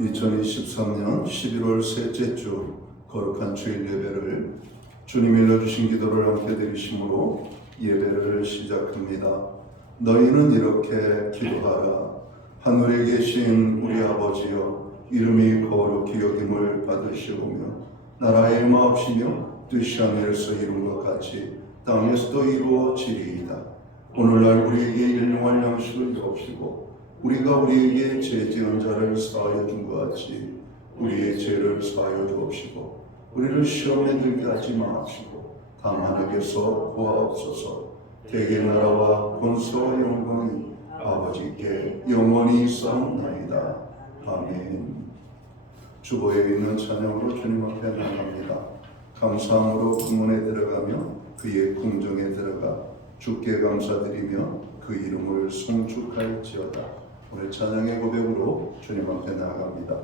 2023년 11월 셋째 주 거룩한 주일 예배를 주님이 일러주신 기도를 함께 드리심으로 예배를 시작합니다. 너희는 이렇게 기도하라. 하늘에 계신 우리 아버지여, 이름이 거룩히 여김을 받으시오며 나라의 마옵시며 뜻이 하늘에서 이룬 것 같이 땅에서도 이루어지리이다. 오늘날 우리에게 일용할 양식을 주옵시고 우리가 우리에게 죄 지은 자를 사하여 준 것 같이 우리의 죄를 사하여 주옵시고 우리를 시험에 들게 하지 마시고 다만 악에서 구하옵소서. 대개 나라와 권세와 영광이 아버지께 영원히 있사옵나이다. 아멘. 주보에 있는 찬양으로 주님 앞에 나갑니다. 감사함으로 궁문에 들어가며 그의 궁정에 들어가 주께 감사드리며 그 이름을 송축할지어다. 오늘 찬양의 고백으로 주님 앞에 나아갑니다.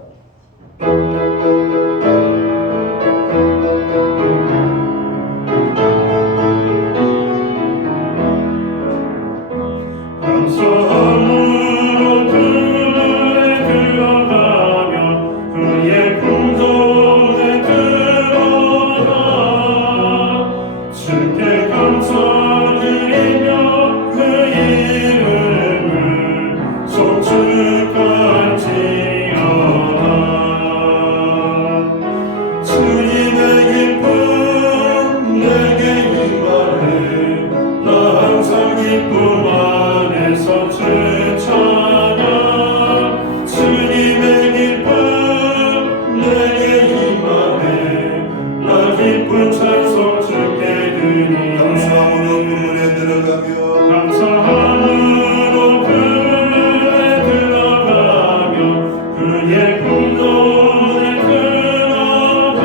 감사함으로 그물에 들어가며 그의 궁정에 들어가 주께 감사드리며 그 이름을 송축할지어다. 주님의 기쁨 내게 임하네. 나 항상 기쁨 안에서 주 찬양. 주님의 기쁨 내게 임하네. 나 기쁜 찬송 주께 드리네. 감사함으로 궁문에 들어가며 감사함으로 그물에 들어가며 그의 궁정에 들어가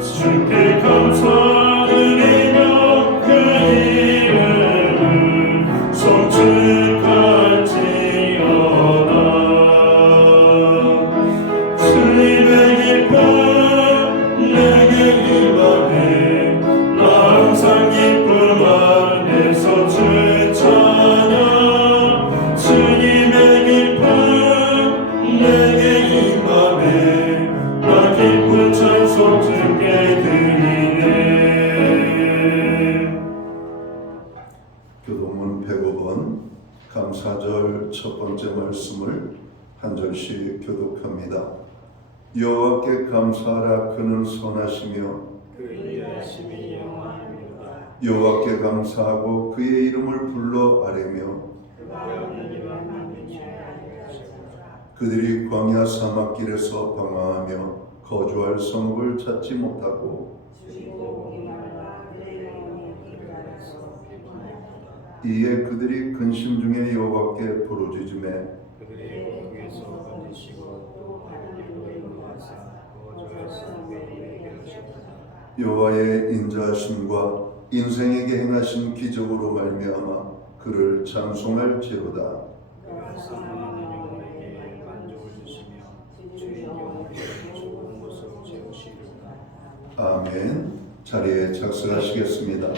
주께 감사드리며 그 이름을 송축할지어다. 주님의 기쁨 내게 임하네. 나 항상 기쁨 안에서 주 찬양. 주님의 기쁨 내게 임하네. 나 기쁜 찬송 주께 드리네. 교도문 105번 감사절 첫 번째 말씀을 한 절씩 교독합니다. 여호와께 감사하라. 그는 선하시며 그 인하심이 영원합니다. 여호와께 감사하고 그의 이름을 불러 아뢰며 그가 하나님을 만민하게 하시도다. 그들이 광야 사막길에서 방황하며 거주할 성읍을 찾지 못하고 주시고 공의마다 그의 영혼이 길가에서 피곤하였도다. 이에 그들이 근심 중에 여호와께 부르짖음에 그들의 목에서 건지시고 또 하나님을 인도하사 거주할 성읍에 이르게 하시도다. 여호와의 인자하심과 인생에게 행하신 기적으로 말미암아 그를 찬송할지로다. 그가 사랑하는 영혼에게 만족을 주시며 주인 영혼에게 좋은 곳으로 채우시리로다. 아멘. 자리에 착석하시겠습니다.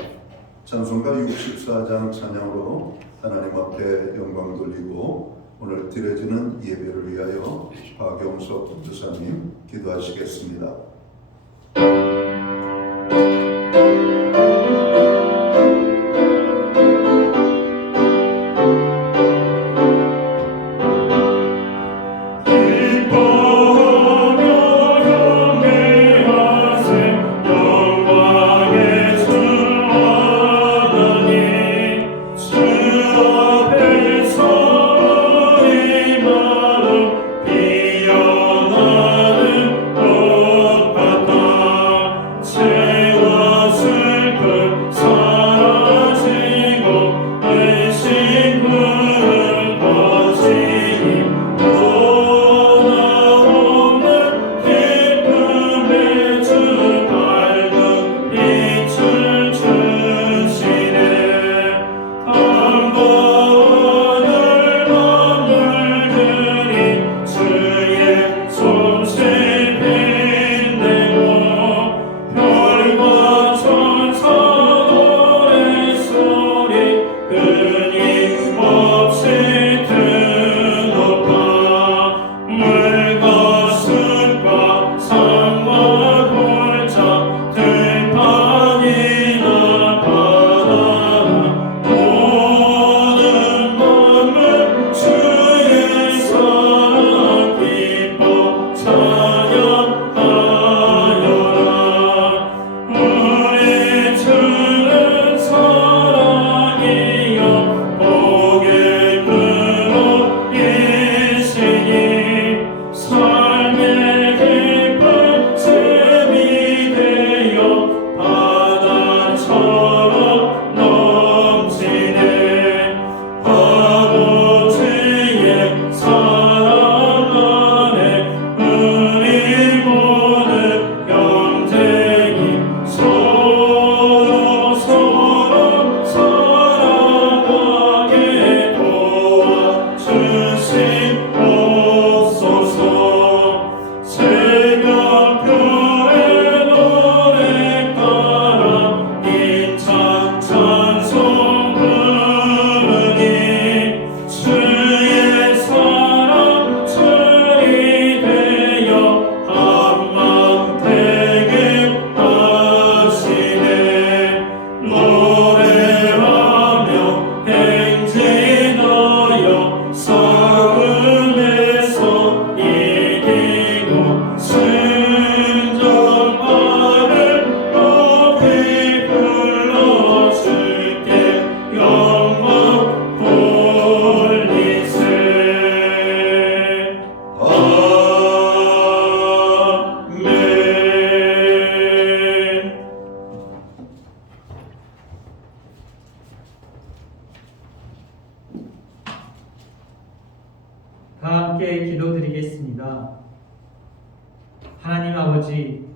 찬송가 64장 찬양으로 하나님 앞에 영광 돌리고 오늘 드려지는 예배를 위하여 박용석 부사님 기도하시겠습니다. 피어나는 꽃 같아 기도드리겠습니다. 하나님 아버지,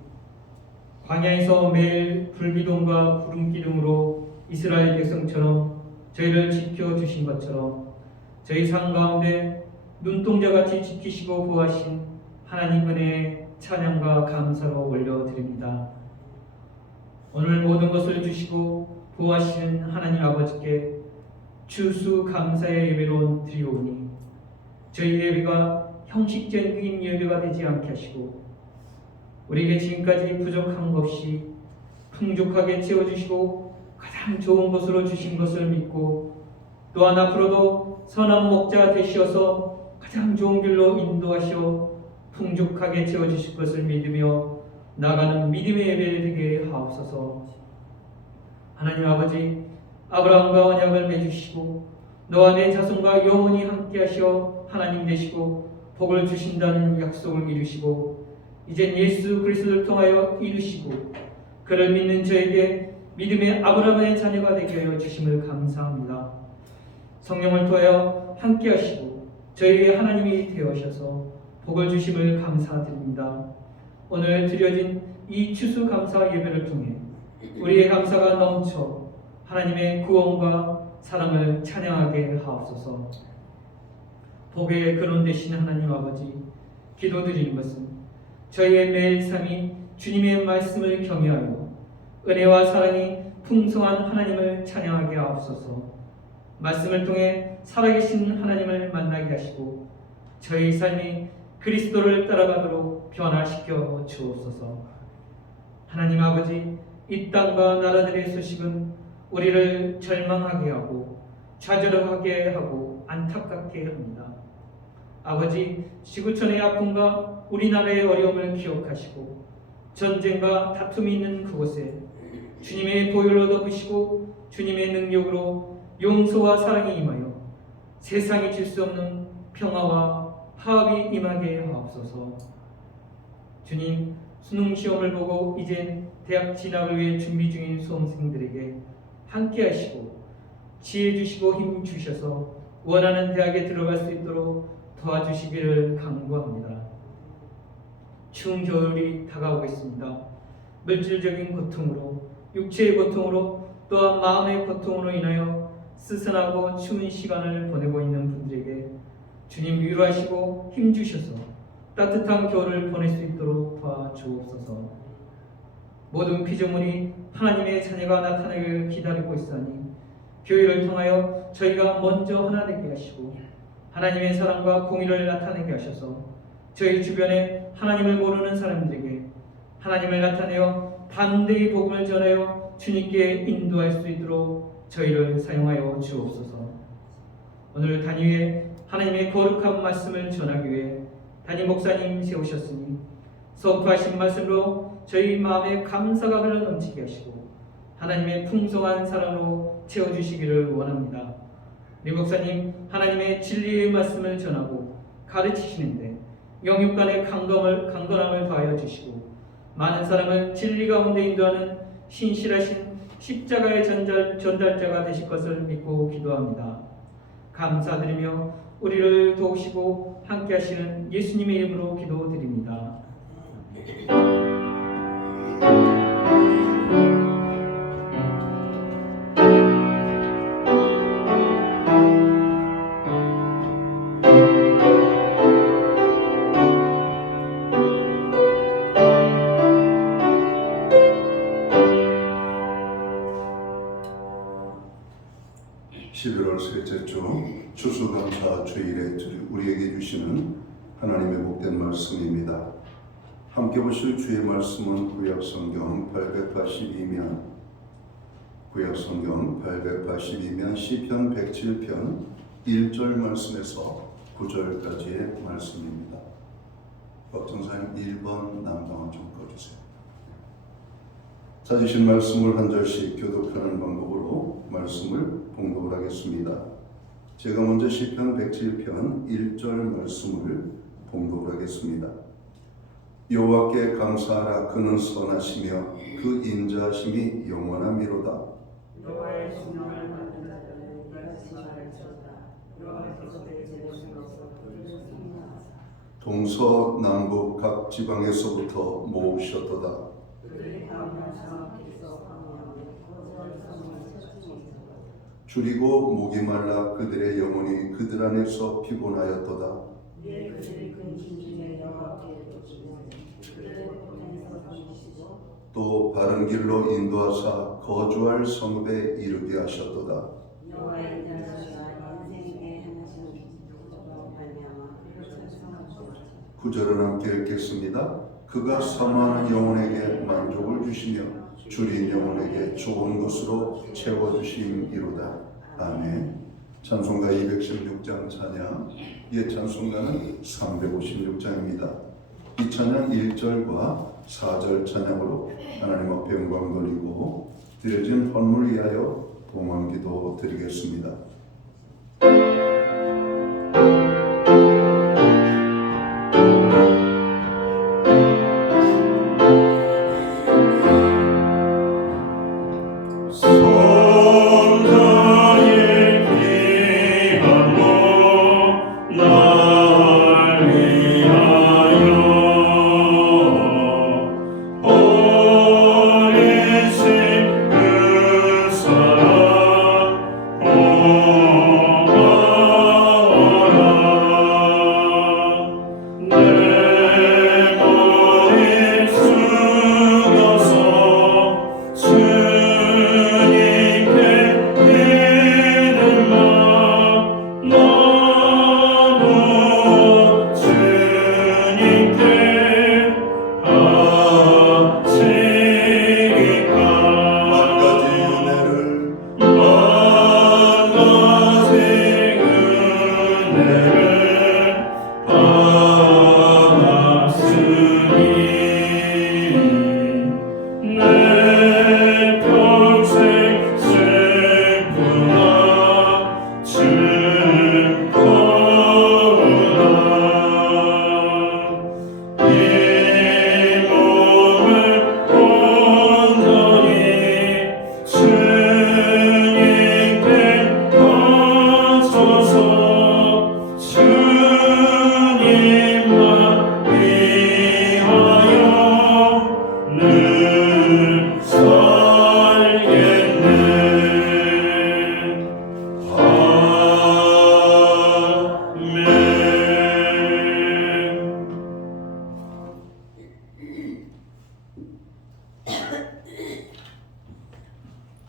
광야에서 매일 불기둥과 구름기둥으로 이스라엘 백성처럼 저희를 지켜주신 것처럼 저희 삶 가운데 눈동자같이 지키시고 보호하신 하나님 은혜에 찬양과 감사로 올려드립니다. 오늘 모든 것을 주시고 보호하시는 하나님 아버지께 추수 감사의 예배로 드리오니 저희 예배가 형식적인 예배가 되지 않게 하시고 우리에게 지금까지 부족한 것 없이 풍족하게 채워주시고 가장 좋은 것으로 주신 것을 믿고 또한 앞으로도 선한 목자 되시어서 가장 좋은 길로 인도하시어 풍족하게 채워주실 것을 믿으며 나가는 믿음의 예배 되게 하옵소서. 하나님 아버지, 아브라함과 언약을 맺으시고 너와 내 자손과 영원히 함께하시어 하나님 되시고 복을 주신다는 약속을 이루시고 이젠 예수 그리스도를 통하여 이루시고 그를 믿는 저에게 믿음의 아브라함의 자녀가 되게 하여 주심을 감사합니다. 성령을 통하여 함께하시고 저희의 하나님이 되어셔서 복을 주심을 감사드립니다. 오늘 드려진 이 추수감사 예배를 통해 우리의 감사가 넘쳐 하나님의 구원과 사랑을 찬양하게 하옵소서. 복의 근원 되신 하나님 아버지, 기도드리는 것은 저희의 매일 삶이 주님의 말씀을 경외하여 은혜와 사랑이 풍성한 하나님을 찬양하게 하옵소서. 말씀을 통해 살아계신 하나님을 만나게 하시고 저희 삶이 그리스도를 따라가도록 변화시켜 주옵소서. 하나님 아버지, 이 땅과 나라들의 소식은 우리를 절망하게 하고 좌절하게 하고 안타깝게 합니다. 아버지, 지구촌의 아픔과 우리나라의 어려움을 기억하시고 전쟁과 다툼이 있는 그곳에 주님의 보혈로 덮으시고 주님의 능력으로 용서와 사랑이 임하여 세상이 줄 수 없는 평화와 화합이 임하게 하옵소서. 주님, 수능 시험을 보고 이제 대학 진학을 위해 준비 중인 수험생들에게 함께 하시고 지혜 주시고 힘 주셔서 원하는 대학에 들어갈 수 있도록 도와주시기를 간구합니다. 추운 겨울이 다가오고 있습니다. 물질적인 고통으로, 육체의 고통으로, 또한 마음의 고통으로 인하여 스산하고 추운 시간을 보내고 있는 분들에게 주님 위로하시고 힘 주셔서 따뜻한 겨울을 보낼 수 있도록 도와주옵소서. 모든 피조물이 하나님의 자녀가 나타나기를 기다리고 있사니 교회를 통하여 저희가 먼저 하나 되게 하시고 하나님의 사랑과 공의를 나타내게 하셔서 저희 주변에 하나님을 모르는 사람들에게 하나님을 나타내어 담대히 복음을 전하여 주님께 인도할 수 있도록 저희를 사용하여 주옵소서. 오늘 단위에 하나님의 거룩한 말씀을 전하기 위해 담임 목사님 세우셨으니 선포하신 말씀으로 저희 마음에 감사가 흘러넘치게 하시고 하나님의 풍성한 사랑으로 채워주시기를 원합니다. 리 목사님, 하나님의 진리의 말씀을 전하고 가르치시는데 영육간의 강건함을 더하여 주시고 많은 사람을 진리 가운데 인도하는 신실하신 십자가의 전달자가 되실 것을 믿고 기도합니다. 감사드리며 우리를 도우시고 함께 하시는 예수님의 이름으로 기도드립니다. 11월 셋째 주 추수감사 주일에 우리에게 주시는 하나님의 복된 말씀입니다. 함께 보실 주의 말씀은 구약성경 882면 시편 107편 1절 말씀에서 9절까지의 말씀입니다. 박정사님 1번 남방을 좀 꺼주세요. 찾으신 말씀을 한 절씩 교독하는 방법으로 말씀을 봉독을 하겠습니다. 제가 먼저 시편 107편 1절 말씀을 봉독을 하겠습니다. 여호와께 감사하라. 그는 선하시며 그 인자하심이 영원하미로다. 여호와의 신령을 받는 자들은 내가 지시할지어다. 여호와께서 내 죄를 수 없어 그를 승인하사 동서남북 각 지방에서부터 모으셨도다. 그들이 가면서 기속하며 거절성을 찾지 줄이고 목이 말라 그들의 영혼이 그들 안에서 피곤하였도다. 이에 그들이 근심중에 여호와께 여쭈며 그들의 고통에서 건지시고 또 바른 길로 인도하사 거주할 성읍에 이르게 하셨도다. 여호와의 인자하시와 인생에 하나씩 기적으로 말미암아 그를 찬송하시고 9절은 함께 읽겠습니다. 그가 사모하는 영혼에게 만족을 주시며 줄인 영혼에게 좋은 것으로 채워주심이로다. 아멘. 찬송가 216장 찬양, 이 찬송가는 356장입니다. 이 찬양 1절과 4절 찬양으로 하나님 앞에 영광 돌리고 드려진 헌물 위하여 봉헌기도 드리겠습니다.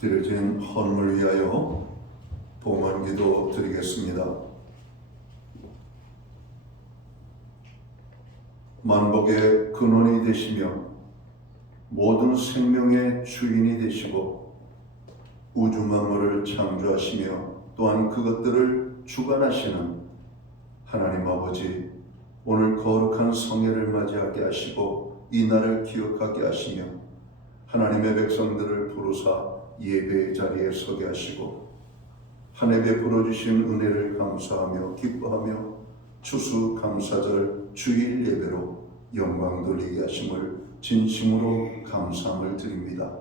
드려진 헌물 위하여 봉헌기도 드리겠습니다. 만복의 근원이 되시며 모든 생명의 주인이 되시고 우주 만물을 창조하시며 또한 그것들을 주관하시는 하나님 아버지, 오늘 거룩한 성회를 맞이하게 하시고 이 날을 기억하게 하시며 하나님의 백성들을 부르사 예배의 자리에 서게 하시고 한 해 베풀어 주신 은혜를 감사하며 기뻐하며 추수감사절 주일 예배로 영광 돌리게 하심을 진심으로 감사함을 드립니다.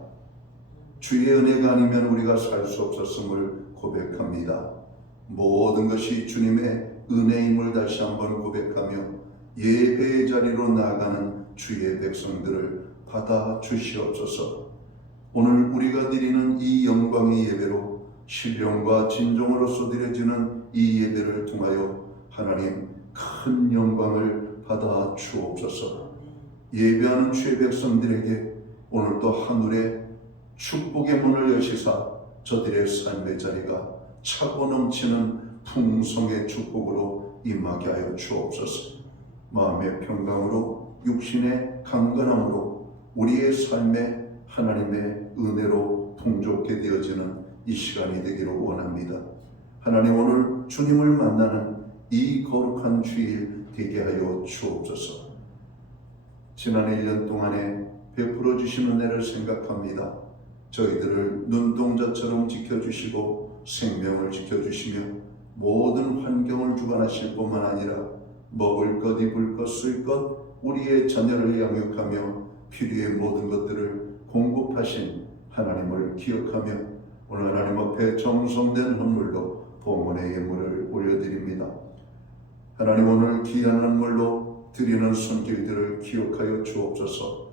주의 은혜가 아니면 우리가 살 수 없었음을 고백합니다. 모든 것이 주님의 은혜임을 다시 한번 고백하며 예배의 자리로 나아가는 주의 백성들을 받아 주시옵소서. 오늘 우리가 드리는 이 영광의 예배로 신령과 진정으로서 드려지는 이 예배를 통하여 하나님 큰 영광을 받아 주옵소서. 예배하는 주의 백성들에게 오늘도 하늘의 축복의 문을 여시사 저들의 삶의 자리가 차고 넘치는 풍성의 축복으로 임하게 하여 주옵소서. 마음의 평강으로 육신의 강건함으로 우리의 삶에 하나님의 은혜로 풍족게 되어지는 이 시간이 되기를 원합니다. 하나님, 오늘 주님을 만나는 이 거룩한 주일 되게 하여 주옵소서. 지난 1년 동안에 베풀어 주신 은혜를 생각합니다. 저희들을 눈동자처럼 지켜주시고 생명을 지켜주시며 모든 환경을 주관하실 뿐만 아니라 먹을 것, 입을 것, 쓸 것, 우리의 자녀를 양육하며 필요의 모든 것들을 공급하신 하나님을 기억하며 오늘 하나님 앞에 정성된 헌물로 봉헌의 예물을 올려드립니다. 하나님, 오늘 귀한 헌물로 드리는 손길들을 기억하여 주옵소서.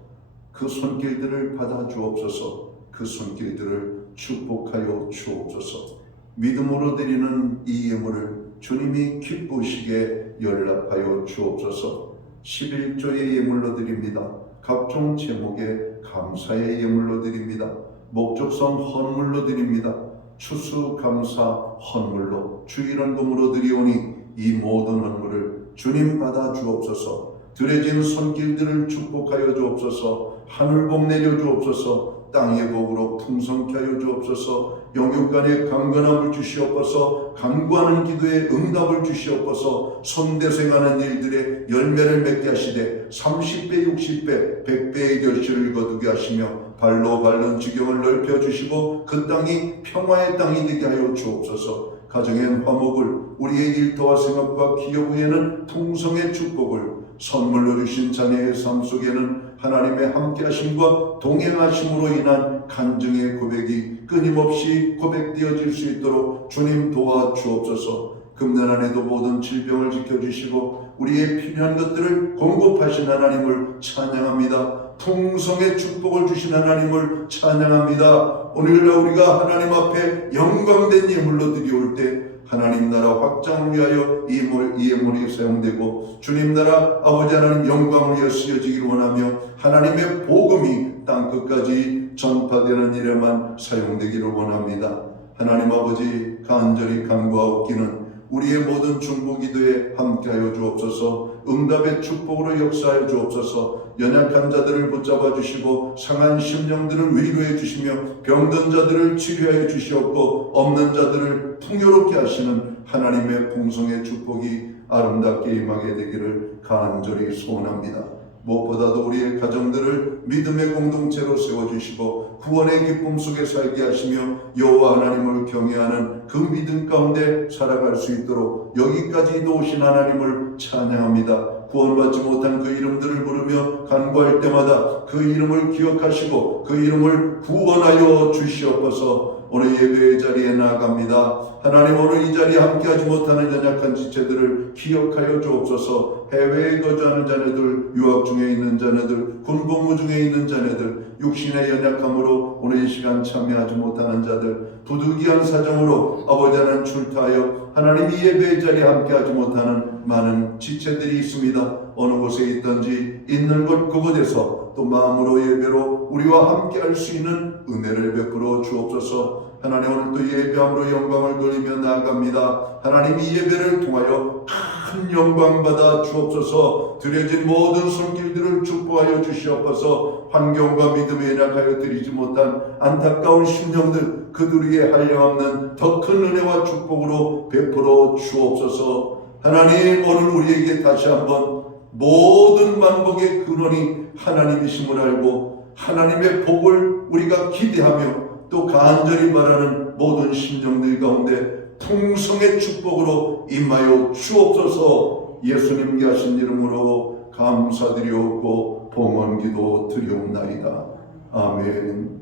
그 손길들을 받아 주옵소서. 그 손길들을 축복하여 주옵소서. 믿음으로 드리는 이 예물을 주님이 기쁘시게 연락하여 주옵소서. 11조의 예물로 드립니다. 각종 제목의 감사의 예물로 드립니다. 목적성 헌물로 드립니다. 추수감사 헌물로 주일헌금으로 드리오니 이 모든 헌물을 주님 받아 주옵소서. 드려진 손길들을 축복하여 주옵소서. 하늘복 내려 주옵소서. 땅의 복으로 풍성케 하여 주옵소서. 영육간에 강건함을 주시옵소서. 간구하는 기도에 응답을 주시옵소서. 손대생하는 일들의 열매를 맺게 하시되 30배 60배 100배의 결실을 거두게 하시며 발로 밟는 지경을 넓혀 주시고 그 땅이 평화의 땅이 되게 하여 주옵소서. 가정엔 화목을, 우리의 일터와 생업과 기업 위에는 풍성의 축복을, 선물로 주신 자녀의 삶 속에는 하나님의 함께하심과 동행하심으로 인한 간증의 고백이 끊임없이 고백되어질 수 있도록 주님 도와주옵소서. 금년 안에도 모든 질병을 지켜주시고 우리의 필요한 것들을 공급하신 하나님을 찬양합니다. 풍성의 축복을 주신 하나님을 찬양합니다. 오늘날 우리가 하나님 앞에 영광된 예물로 드리올 때 하나님 나라 확장을 위하여 이 예물이 사용되고 주님 나라 아버지 하나님 영광을 위하여 쓰여지기를 원하며 하나님의 복음이 땅끝까지 전파되는 일에만 사용되기를 원합니다. 하나님 아버지 간절히 간구하옵기는 우리의 모든 중보기도에 함께하여 주옵소서. 응답의 축복으로 역사하여 주옵소서. 연약한 자들을 붙잡아 주시고 상한 심령들을 위로해 주시며 병든 자들을 치료하여 주시옵고 없는 자들을 풍요롭게 하시는 하나님의 풍성의 축복이 아름답게 임하게 되기를 간절히 소원합니다. 무엇보다도 우리의 가정들을 믿음의 공동체로 세워주시고 구원의 기쁨 속에 살게 하시며 여호와 하나님을 경외하는 그 믿음 가운데 살아갈 수 있도록 여기까지도 오신 하나님을 찬양합니다. 구원받지 못한 그 이름들을 부르며 간구할 때마다 그 이름을 기억하시고 그 이름을 구원하여 주시옵소서. 오늘 예배의 자리에 나아갑니다. 하나님 오늘 이 자리에 함께하지 못하는 연약한 지체들을 기억하여 주옵소서. 해외에 거주하는 자녀들, 유학 중에 있는 자녀들, 군복무 중에 있는 자녀들, 육신의 연약함으로 오늘 이 시간 참여하지 못하는 자들, 부득이한 사정으로 아버지 하나님 출타하여 하나님 이 예배의 자리에 함께하지 못하는 많은 지체들이 있습니다. 어느 곳에 있든지 있는 곳 그곳에서 또 마음으로 예배로 우리와 함께할 수 있는 은혜를 베풀어 주옵소서. 하나님 오늘 또 예배함으로 영광을 돌리며 나아갑니다. 하나님 이 예배를 통하여 큰 영광 받아 주옵소서. 드려진 모든 손길들을 축복하여 주시옵소서. 환경과 믿음에 연약하여 드리지 못한 안타까운 심령들 그들 위에 한량없는 더 큰 은혜와 축복으로 베풀어 주옵소서. 하나님 오늘 우리에게 다시 한번 모든 만복의 근원이 하나님이심을 알고 하나님의 복을 우리가 기대하며 또 간절히 바라는 모든 심령들 가운데 풍성의 축복으로 임하여 주옵소서. 예수님께 하신 이름으로 감사드리옵고 봉헌기도 드리옵나이다. 아멘.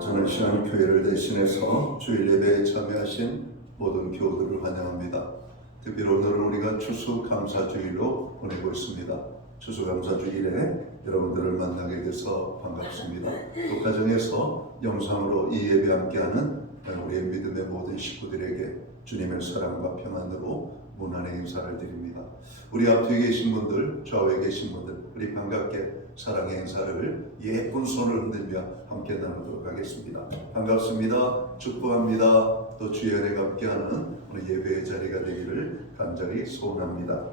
저는 시간 교회를 대신해서 주일 예배에 참여하신 모든 교우들을 환영합니다. 특별히 오늘은 우리가 추수감사주일로 보내고 있습니다. 추수감사주일에 여러분들을 만나게 돼서 반갑습니다. 또 가정에서 영상으로 이 예배 함께하는 우리의 믿음의 모든 식구들에게 주님의 사랑과 평안으로 문안의 인사를 드립니다. 우리 앞뒤에 계신 분들, 좌우에 계신 분들, 우리 반갑게 사랑의 인사를 예쁜 손을 흔들며 함께 나누도록 하겠습니다. 반갑습니다. 축복합니다. 또 주의 은혜가 함께하는 오늘 예배의 자리가 되기를 간절히 소원합니다.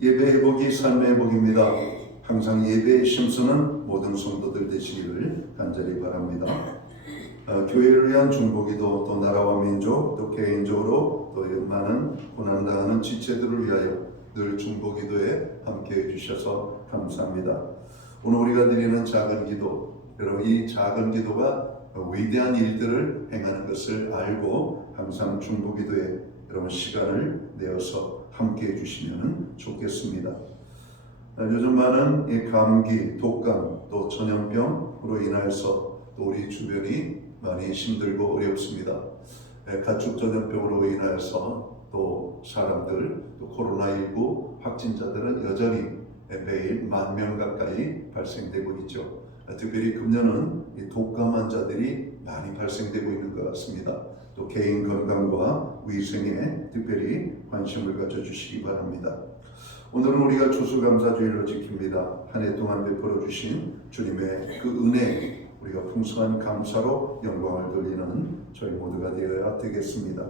예배의 복이 삶의 복입니다. 항상 예배의 심수는 모든 성도들 되시기를 간절히 바랍니다. 교회를 위한 중보기도, 또 나라와 민족, 또 개인적으로 또 많은 고난당하는 지체들을 위하여 늘 중보기도에 함께해 주셔서 감사합니다. 오늘 우리가 드리는 작은 기도, 여러분 이 작은 기도가 위대한 일들을 행하는 것을 알고 항상 중보기도에 여러분 시간을 내어서 함께해 주시면 좋겠습니다. 요즘 많은 이 감기, 독감, 또 전염병으로 인하여서 또 우리 주변이 많이 힘들고 어렵습니다. 가축 전염병으로 인하여서 또 사람들, 또 코로나19 확진자들은 여전히 매일 10,000명 가까이 발생되고 있죠. 특별히 금년은 이 독감 환자들이 많이 발생되고 있는 것 같습니다. 또 개인 건강과 위생에 특별히 관심을 가져주시기 바랍니다. 오늘은 우리가 추수감사주일로 지킵니다. 한 해 동안 베풀어 주신 주님의 그 은혜, 우리가 풍성한 감사로 영광을 돌리는 저희 모두가 되어야 되겠습니다.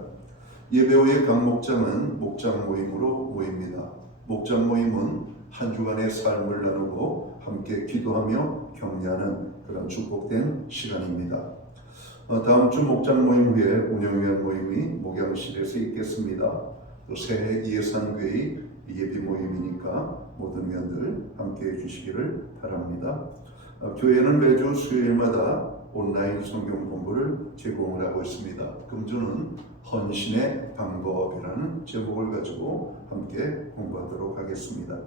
예배 후에 각 목장은 목장 모임으로 모입니다. 목장 모임은 한 주간의 삶을 나누고 함께 기도하며 격려하는 그런 축복된 시간입니다. 다음 주 목장 모임 후에 운영위원 모임이 목양실에서 있겠습니다. 또 새해 예산교회 예비 모임이니까 모든 위원들 함께 해주시기를 바랍니다. 교회는 매주 수요일마다 온라인 성경 공부를 제공을 하고 있습니다. 금주는 헌신의 방법이라는 제목을 가지고 함께 공부하도록 하겠습니다.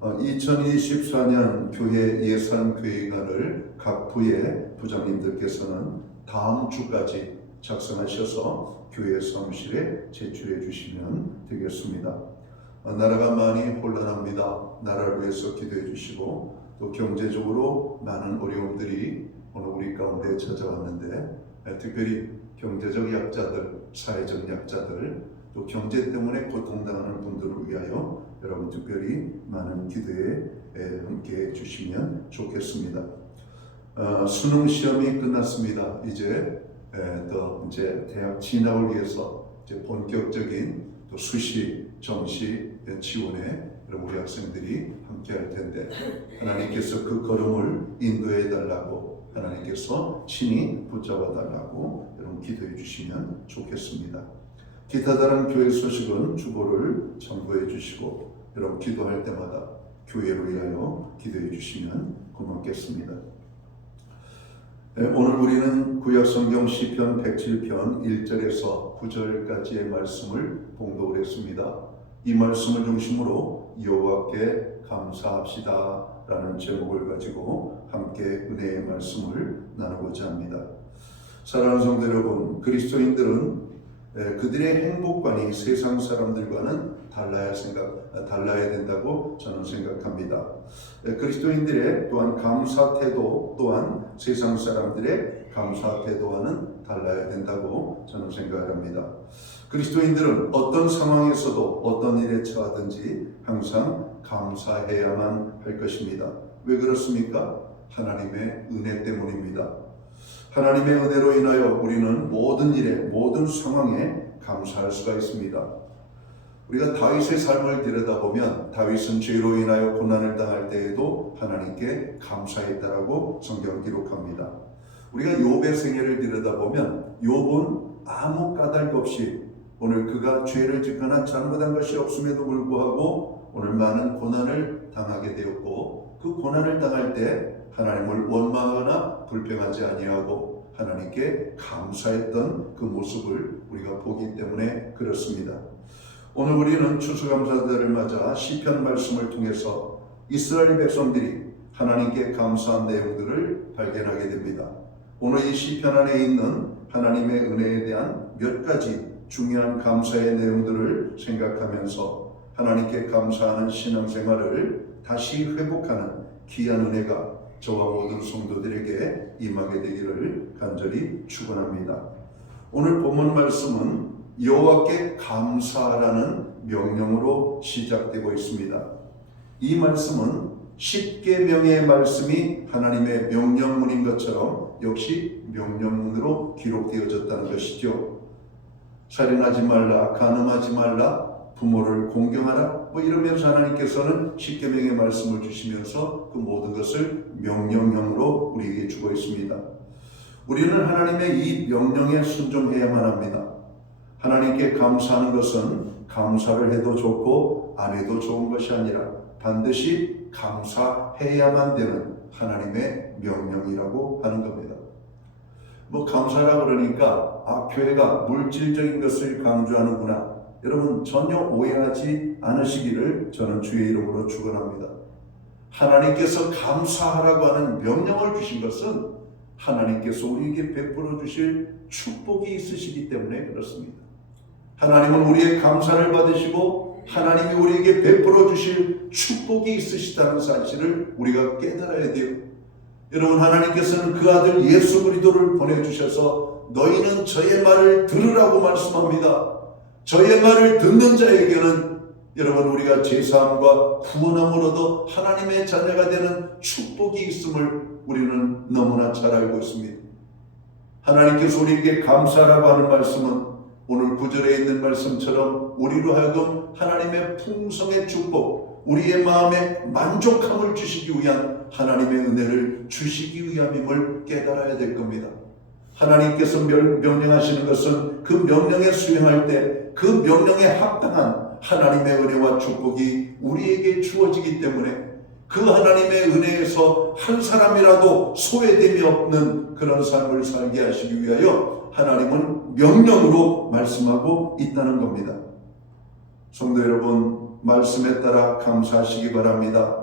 2024년 교회 예산교회관을 각 부의 부장님들께서는 다음 주까지 작성하셔서 교회 사무실에 제출해 주시면 되겠습니다. 나라가 많이 혼란합니다. 나라를 위해서 기도해 주시고 또 경제적으로 많은 어려움들이 오늘 우리 가운데 찾아왔는데 특별히 경제적 약자들, 사회적 약자들, 또 경제 때문에 고통당하는 분들을 위하여 여러분 특별히 많은 기도에 함께 해주시면 좋겠습니다. 수능 시험이 끝났습니다. 이제 대학 진학을 위해서 이제 본격적인 또 수시, 정시 지원에 우리 학생들이 함께 할 텐데 하나님께서 그 걸음을 인도해 달라고 하나님께서 친히 붙잡아 달라고 여러분 기도해 주시면 좋겠습니다. 기타 다른 교회 소식은 주보를 첨부해 주시고 여러분 기도할 때마다 교회를 위하여 기도해 주시면 고맙겠습니다. 오늘 우리는 구약성경 시편 107편 1절에서 9절까지의 말씀을 봉독을 했습니다. 이 말씀을 중심으로 여호와께 감사합시다 라는 제목을 가지고 함께 은혜의 말씀을 나누고자 합니다. 사랑하는 성도 여러분, 그리스도인들은 그들의 행복관이 세상 사람들과는 달라야 된다고 저는 생각합니다. 그리스도인들의 또한 감사 태도 또한 세상 사람들의 감사 태도와는 달라야 된다고 저는 생각합니다. 그리스도인들은 어떤 상황에서도 어떤 일에 처하든지 항상 감사해야만 할 것입니다. 왜 그렇습니까? 하나님의 은혜 때문입니다. 하나님의 은혜로 인하여 우리는 모든 일에 모든 상황에 감사할 수가 있습니다. 우리가 다윗의 삶을 들여다보면 다윗은 죄로 인하여 고난을 당할 때에도 하나님께 감사했다라고 성경 기록합니다. 우리가 욥의 생애를 들여다보면 욥은 아무 까닭 없이 오늘 그가 죄를 짓거나 잘못한 것이 없음에도 불구하고 오늘 많은 고난을 당하게 되었고 그 고난을 당할 때 하나님을 원망하거나 불평하지 아니하고 하나님께 감사했던 그 모습을 우리가 보기 때문에 그렇습니다. 오늘 우리는 추수감사절을 맞아 시편 말씀을 통해서 이스라엘 백성들이 하나님께 감사한 내용들을 발견하게 됩니다. 오늘 이 시편 안에 있는 하나님의 은혜에 대한 몇 가지 중요한 감사의 내용들을 생각하면서 하나님께 감사하는 신앙생활을 다시 회복하는 귀한 은혜가 저와 모든 성도들에게 임하게 되기를 간절히 축원합니다. 오늘 본문 말씀은 여호와께 감사하라는 명령으로 시작되고 있습니다. 이 말씀은 10계명의 말씀이 하나님의 명령문인 것처럼 역시 명령문으로 기록되어졌다는 것이죠. 살인하지 말라, 간음하지 말라, 부모를 공경하라 이러면서 하나님께서는 10계명의 말씀을 주시면서 그 모든 것을 명령형으로 우리에게 주고 있습니다. 우리는 하나님의 이 명령에 순종해야만 합니다. 하나님께 감사하는 것은 감사를 해도 좋고 안 해도 좋은 것이 아니라 반드시 감사해야만 되는 하나님의 명령이라고 하는 겁니다. 감사라 그러니까 교회가 물질적인 것을 강조하는구나 여러분 전혀 오해하지 않으시기를 저는 주의 이름으로 축원합니다. 하나님께서 감사하라고 하는 명령을 주신 것은 하나님께서 우리에게 베풀어 주실 축복이 있으시기 때문에 그렇습니다. 하나님은 우리의 감사를 받으시고 하나님이 우리에게 베풀어 주실 축복이 있으시다는 사실을 우리가 깨달아야 돼요. 여러분, 하나님께서는 그 아들 예수 그리스도를 보내주셔서 너희는 저의 말을 들으라고 말씀합니다. 저의 말을 듣는 자에게는 여러분 우리가 제사함과 구원함을 얻어 하나님의 자녀가 되는 축복이 있음을 우리는 너무나 잘 알고 있습니다. 하나님께서 우리에게 감사라고 하는 말씀은 오늘 9절에 있는 말씀처럼 우리로 하여금 하나님의 풍성의 축복, 우리의 마음에 만족함을 주시기 위한 하나님의 은혜를 주시기 위함임을 깨달아야 될 겁니다. 하나님께서 명령하시는 것은 그 명령에 수행할 때 그 명령에 합당한 하나님의 은혜와 축복이 우리에게 주어지기 때문에 그 하나님의 은혜에서 한 사람이라도 소외됨이 없는 그런 삶을 살게 하시기 위하여 하나님은 명령으로 말씀하고 있다는 겁니다. 성도 여러분, 말씀에 따라 감사하시기 바랍니다.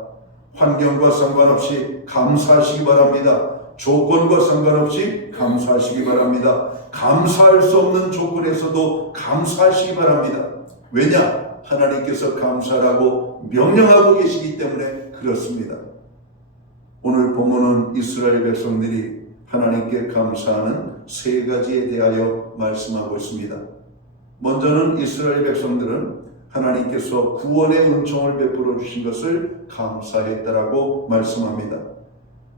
환경과 상관없이 감사하시기 바랍니다. 조건과 상관없이 감사하시기 바랍니다. 감사할 수 없는 조건에서도 감사하시기 바랍니다. 왜냐? 하나님께서 감사라고 명령하고 계시기 때문에 그렇습니다. 오늘 본문은 이스라엘 백성들이 하나님께 감사하는 세 가지에 대하여 말씀하고 있습니다. 먼저는 이스라엘 백성들은 하나님께서 구원의 은총을 베풀어 주신 것을 감사했다라고 말씀합니다.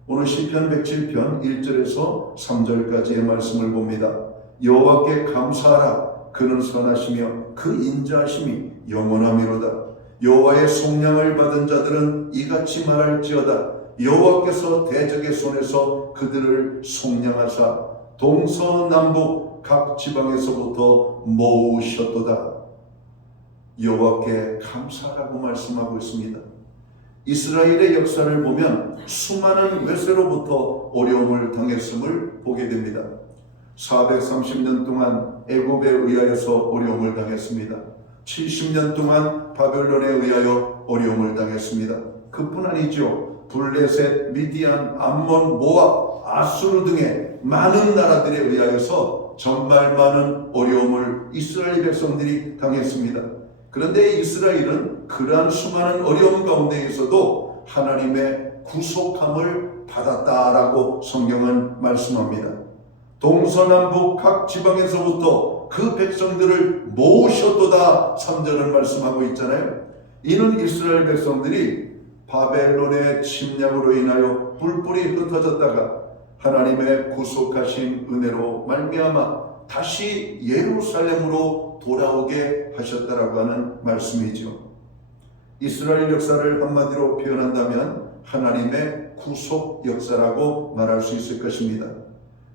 오늘 시편 107편 1절에서 3절까지의 말씀을 봅니다. 여호와께 감사하라. 그는 선하시며 그 인자하심이 영원하미로다. 여호와의 속량을 받은 자들은 이같이 말할지어다. 여호와께서 대적의 손에서 그들을 속량하사 동서남북 각 지방에서부터 모으셨도다. 여호와께 감사라고 말씀하고 있습니다. 이스라엘의 역사를 보면 수많은 외세로부터 어려움을 당했음을 보게 됩니다. 430년 동안 애굽에 의하여서 어려움을 당했습니다. 70년 동안 바벨론에 의하여 어려움을 당했습니다. 그뿐 아니죠. 블레셋, 미디안, 암몬, 모압, 아수르 등의 많은 나라들에 의하여서 정말 많은 어려움을 이스라엘 백성들이 당했습니다. 그런데 이스라엘은 그러한 수많은 어려움 가운데에서도 하나님의 구속함을 받았다라고 성경은 말씀합니다. 동서남북 각 지방에서부터 그 백성들을 모으셨도다 3절은 말씀하고 있잖아요. 이는 이스라엘 백성들이 바벨론의 침략으로 인하여 뿔뿔이 흩어졌다가 하나님의 구속하신 은혜로 말미암아 다시 예루살렘으로 돌아오게 하셨다라고 하는 말씀이죠. 이스라엘 역사를 한마디로 표현한다면 하나님의 구속 역사라고 말할 수 있을 것입니다.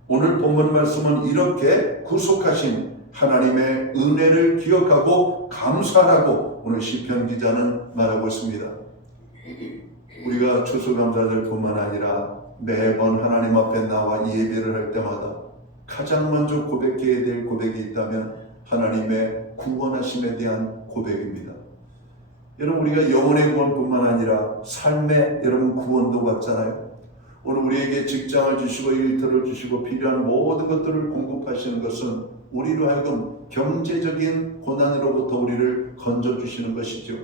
오늘 본문 말씀은 이렇게 구속하신 하나님의 은혜를 기억하고 감사하라고 오늘 시편 기자는 말하고 있습니다. 우리가 추수감사절뿐만 아니라 매번 하나님 앞에 나와 예배를 할 때마다 가장 먼저 고백해야 될 고백이 있다면 하나님의 구원하심에 대한 고백입니다. 여러분, 우리가 영혼의 구원뿐만 아니라 삶의 여러분 구원도 받잖아요. 오늘 우리에게 직장을 주시고 일터를 주시고 필요한 모든 것들을 공급하시는 것은 우리로 하여금 경제적인 고난으로부터 우리를 건져주시는 것이죠.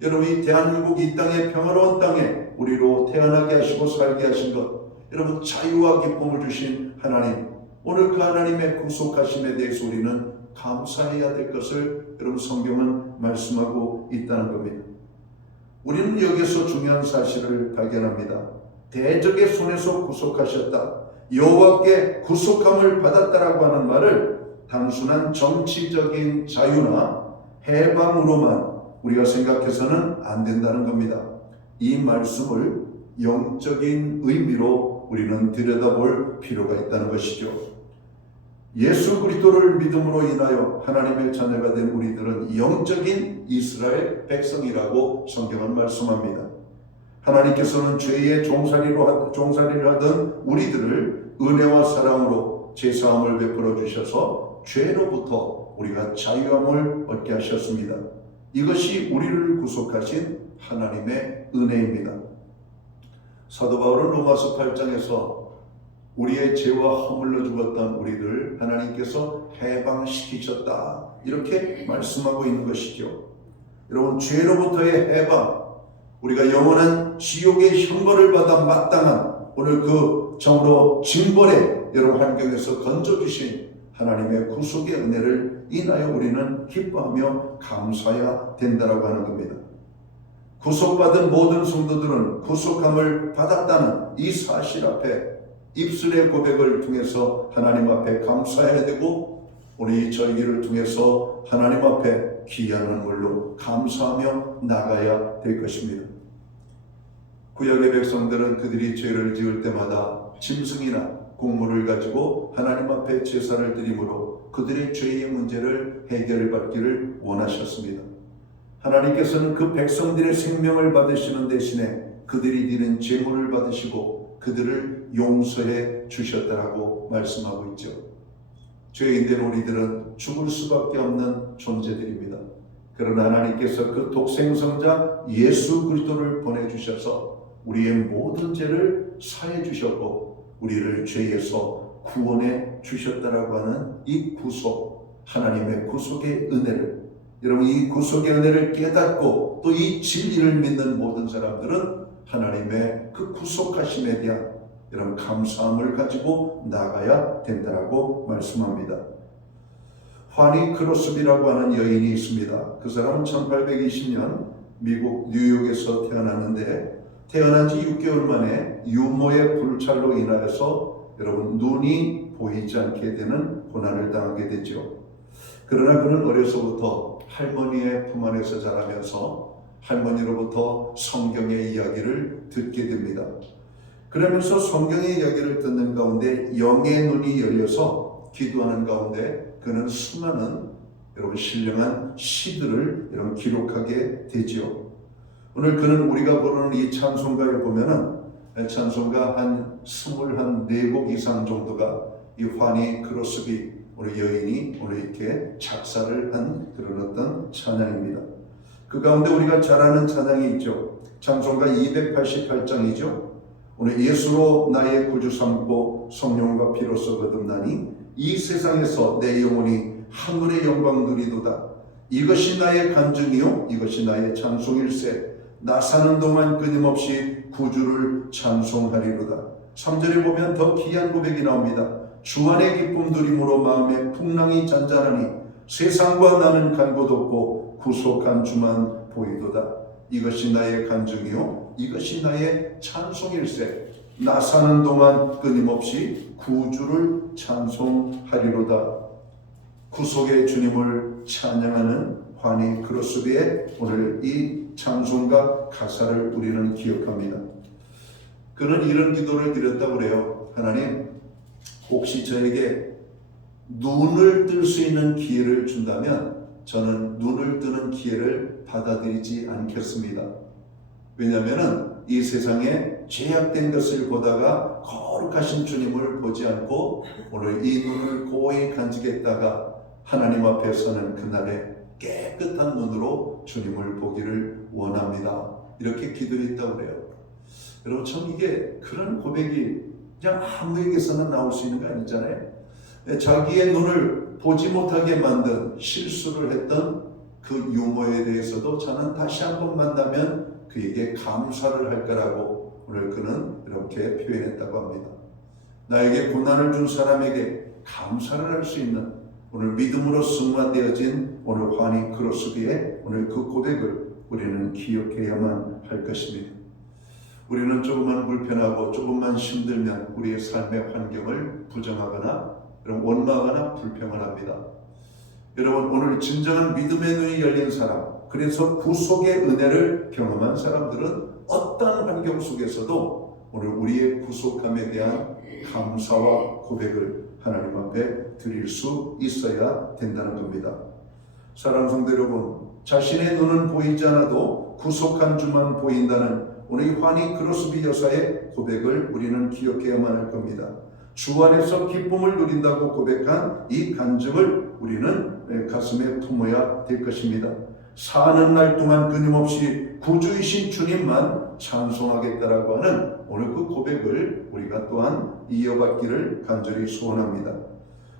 여러분, 이 대한민국 이 땅에 평화로운 땅에 우리로 태어나게 하시고 살게 하신 것, 여러분 자유와 기쁨을 주신 하나님, 오늘 그 하나님의 구속하심에 대해서 우리는 감사해야 될 것을 여러분 성경은 말씀하고 있다는 겁니다. 우리는 여기서 중요한 사실을 발견합니다. 대적의 손에서 구속하셨다. 여호와께 구속함을 받았다라고 하는 말을 단순한 정치적인 자유나 해방으로만 우리가 생각해서는 안 된다는 겁니다. 이 말씀을 영적인 의미로 우리는 들여다볼 필요가 있다는 것이죠. 예수 그리스도를 믿음으로 인하여 하나님의 자녀가 된 우리들은 영적인 이스라엘 백성이라고 성경은 말씀합니다. 하나님께서는 죄의 종살이를 하던 우리들을 은혜와 사랑으로 제사함을 베풀어 주셔서 죄로부터 우리가 자유함을 얻게 하셨습니다. 이것이 우리를 구속하신 하나님의 은혜입니다. 사도 바울은 로마서 8장에서 우리의 죄와 허물러 죽었던 우리를 하나님께서 해방시키셨다, 이렇게 말씀하고 있는 것이죠. 여러분, 죄로부터의 해방, 우리가 영원한 지옥의 형벌을 받아 마땅한 오늘 그 정로 징벌의 여러 환경에서 건져주신 하나님의 구속의 은혜를 인하여 우리는 기뻐하며 감사해야 된다라고 하는 겁니다. 구속받은 모든 성도들은 구속함을 받았다는 이 사실 앞에 입술의 고백을 통해서 하나님 앞에 감사해야 되고, 우리 이 절기를 통해서 하나님 앞에 귀한 선물로 감사하며 나가야 될 것입니다. 구약의 백성들은 그들이 죄를 지을 때마다 짐승이나 곡물을 가지고 하나님 앞에 제사를 드림으로 그들의 죄의 문제를 해결받기를 원하셨습니다. 하나님께서는 그 백성들의 생명을 받으시는 대신에 그들이 드린 제물을 받으시고 그들을 용서해 주셨다라고 말씀하고 있죠. 죄인된 우리들은 죽을 수밖에 없는 존재들입니다. 그러나 하나님께서 그 독생성자 예수 그리스도를 보내주셔서 우리의 모든 죄를 사해 주셨고 우리를 죄에서 구원해 주셨다라고 하는 이 구속, 하나님의 구속의 은혜를, 여러분, 이 구속의 은혜를 깨닫고 또 이 진리를 믿는 모든 사람들은 하나님의 그 구속하심에 대한 이런 감사함을 가지고 나가야 된다라고 말씀합니다. 화니 크로스비라고 하는 여인이 있습니다. 그 사람은 1820년 미국 뉴욕에서 태어났는데, 태어난 지 6개월 만에 유모의 불찰로 인하여서 여러분 눈이 보이지 않게 되는 고난을 당하게 되죠. 그러나 그는 어려서부터 할머니의 품 안에서 자라면서 할머니로부터 성경의 이야기를 듣게 됩니다. 그러면서 성경의 이야기를 듣는 가운데 영의 눈이 열려서 기도하는 가운데 그는 수많은 여러분 신령한 시들을 여러분 기록하게 되지요. 오늘 그는 우리가 부르는 이 찬송가에 보면은 찬송가 한 24곡 이상 정도가 이 화니 크로스비 우리 여인이 오늘 이렇게 작사를 한 그런 어떤 찬양입니다. 그 가운데 우리가 잘 아는 찬양이 있죠. 찬송가 288장이죠. 오늘 예수로 나의 구주 삼고 성령과 피로써 거듭나니 이 세상에서 내 영혼이 하늘의 영광 누리도다. 이것이 나의 간증이요 이것이 나의 찬송일세. 나 사는 동안 끊임없이 구주를 찬송하리로다. 3절에 보면 더 귀한 고백이 나옵니다. 주 안의 기쁨 누림으로 마음에 풍랑이 잔잔하니 세상과 나는 간 곳 없고 구속한 주만 보이도다. 이것이 나의 간증이요 이것이 나의 찬송일세. 나 사는 동안 끊임없이 구주를 찬송하리로다. 구속의 주님을 찬양하는 화니 크로스비의 오늘 이 찬송가 가사를 우리는 기억합니다. 그는 이런 기도를 드렸다고 그래요. 하나님, 혹시 저에게 눈을 뜰 수 있는 기회를 준다면 저는 눈을 뜨는 기회를 받아들이지 않겠습니다. 왜냐하면 이 세상에 죄악된 것을 보다가 거룩하신 주님을 보지 않고 오늘 이 눈을 고이 간직했다가 하나님 앞에 서는 그날에 깨끗한 눈으로 주님을 보기를 원합니다. 이렇게 기도했다고 그래요. 여러분, 참 이게 그런 고백이 그냥 아무에게서나 나올 수 있는 거 아니잖아요. 자기의 눈을 보지 못하게 만든 실수를 했던 그 유모에 대해서도 저는 다시 한번 만나면 그에게 감사를 할 거라고 오늘 그는 이렇게 표현했다고 합니다. 나에게 고난을 준 사람에게 감사를 할 수 있는 오늘 믿음으로 승화되어진 오늘 화니 크로스비의 오늘 그 고백을 우리는 기억해야만 할 것입니다. 우리는 조금만 불편하고 조금만 힘들면 우리의 삶의 환경을 부정하거나 원망하거나 불평을 합니다. 여러분, 오늘 진정한 믿음의 눈이 열린 사람, 그래서 구속의 은혜를 경험한 사람들은 어떠한 환경 속에서도 오늘 우리의 구속함에 대한 감사와 고백을 하나님 앞에 드릴 수 있어야 된다는 겁니다. 사랑하는 성도 여러분, 자신의 눈은 보이지 않아도 구속한 주만 보인다는 오늘 이 화니 크로스비 여사의 고백을 우리는 기억해야만 할 겁니다. 주 안에서 기쁨을 누린다고 고백한 이 간증을 우리는 가슴에 품어야 될 것입니다. 사는 날 동안 끊임없이 구주이신 주님만 찬송하겠다라고 하는 오늘 그 고백을 우리가 또한 이어받기를 간절히 소원합니다.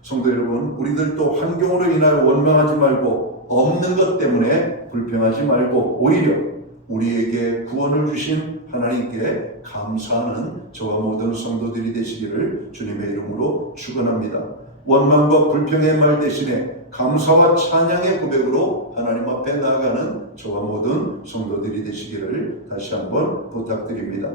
성도 여러분, 우리들도 환경으로 인하여 원망하지 말고 없는 것 때문에 불평하지 말고 오히려 우리에게 구원을 주신 하나님께 감사하는 저와 모든 성도들이 되시기를 주님의 이름으로 축원합니다. 원망과 불평의 말 대신에 감사와 찬양의 고백으로 하나님 앞에 나아가는 저와 모든 성도들이 되시기를 다시 한번 부탁드립니다.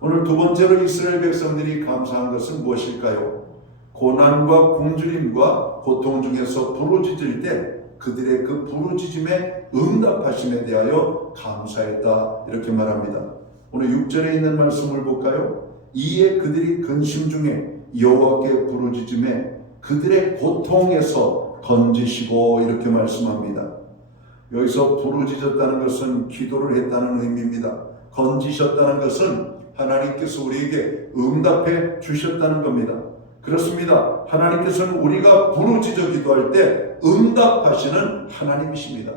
오늘 두 번째로 이스라엘 백성들이 감사한 것은 무엇일까요? 고난과 굶주림과 고통 중에서 부르짖을 때 그들의 그 부르짖음에 응답하심에 대하여 감사했다, 이렇게 말합니다. 오늘 6절에 있는 말씀을 볼까요? 이에 그들이 근심 중에 여호와께 부르짖음에 그들의 고통에서 건지시고, 이렇게 말씀합니다. 여기서 부르짖었다는 것은 기도를 했다는 의미입니다. 건지셨다는 것은 하나님께서 우리에게 응답해 주셨다는 겁니다. 그렇습니다. 하나님께서는 우리가 부르짖어 기도할 때 응답하시는 하나님이십니다.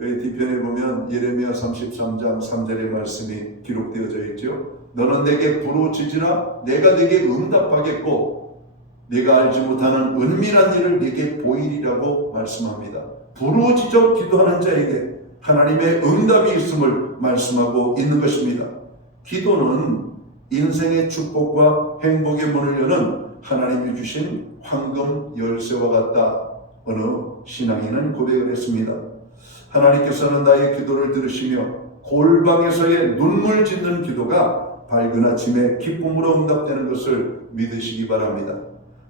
여기 뒤편에 보면 예레미야 33장 3절의 말씀이 기록되어져 있죠. 너는 내게 부르짖으라 내가 내게 응답하겠고 네가 알지 못하는 은밀한 일을 네게 보이리라고 말씀합니다. 부르짖어 기도하는 자에게 하나님의 응답이 있음을 말씀하고 있는 것입니다. 기도는 인생의 축복과 행복의 문을 여는 하나님이 주신 황금 열쇠와 같다, 어느 신앙인은 고백을 했습니다. 하나님께서는 나의 기도를 들으시며 골방에서의 눈물 짓는 기도가 밝은 아침에 기쁨으로 응답되는 것을 믿으시기 바랍니다.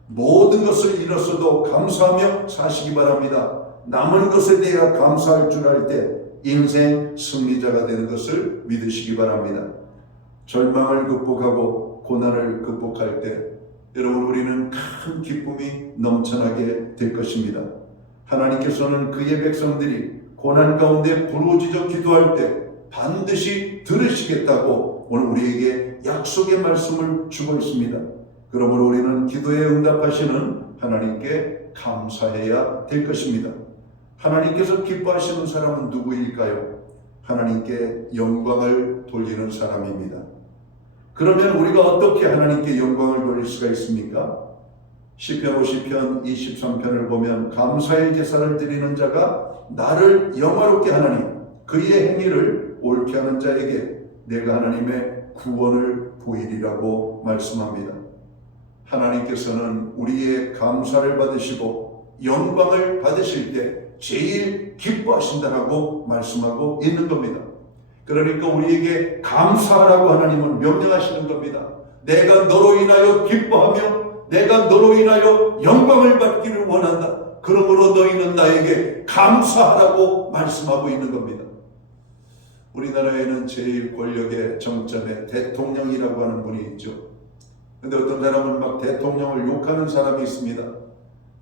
모든 것을 잃었어도 감사하며 사시기 바랍니다. 남은 것에 대해 감사할 줄 알 때 인생 승리자가 되는 것을 믿으시기 바랍니다. 절망을 극복하고 고난을 극복할 때 여러분, 우리는 큰 기쁨이 넘쳐나게 될 것입니다. 하나님께서는 그의 백성들이 고난 가운데 부르짖어 기도할 때 반드시 들으시겠다고 오늘 우리에게 약속의 말씀을 주고 있습니다. 그러므로 우리는 기도에 응답하시는 하나님께 감사해야 될 것입니다. 하나님께서 기뻐하시는 사람은 누구일까요? 하나님께 영광을 돌리는 사람입니다. 그러면 우리가 어떻게 하나님께 영광을 돌릴 수가 있습니까? 시편 50편 23편을 보면 감사의 제사를 드리는 자가 나를 영화롭게 하나니 그의 행위를 옳게 하는 자에게 내가 하나님의 구원을 보이리라고 말씀합니다. 하나님께서는 우리의 감사를 받으시고 영광을 받으실 때 제일 기뻐하신다라고 말씀하고 있는 겁니다. 그러니까 우리에게 감사하라고 하나님은 명령하시는 겁니다. 내가 너로 인하여 기뻐하며 내가 너로 인하여 영광을 받기를 원한다. 그러므로 너희는 나에게 감사하라고 말씀하고 있는 겁니다. 우리나라에는 제일 권력의 정점에 대통령이라고 하는 분이 있죠. 근데 어떤 사람은 막 대통령을 욕하는 사람이 있습니다.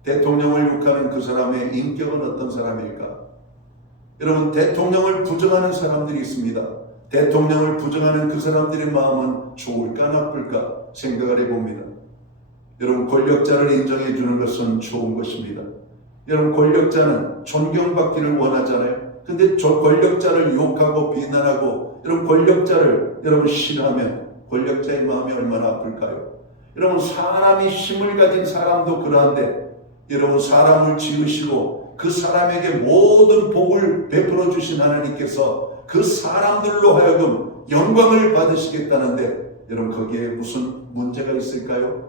대통령을 욕하는 그 사람의 인격은 어떤 사람일까? 여러분, 대통령을 부정하는 사람들이 있습니다. 대통령을 부정하는 그 사람들의 마음은 좋을까 나쁠까 생각을 해봅니다. 여러분, 권력자를 인정해 주는 것은 좋은 것입니다. 여러분, 권력자는 존경받기를 원하잖아요. 근데 저 권력자를 욕하고 비난하고 여러분, 권력자를 여러분 싫어하면 권력자의 마음이 얼마나 아플까요? 여러분, 사람이 힘을 가진 사람도 그러한데 여러분, 사람을 지으시고 그 사람에게 모든 복을 베풀어 주신 하나님께서 그 사람들로 하여금 영광을 받으시겠다는데 여러분, 거기에 무슨 문제가 있을까요?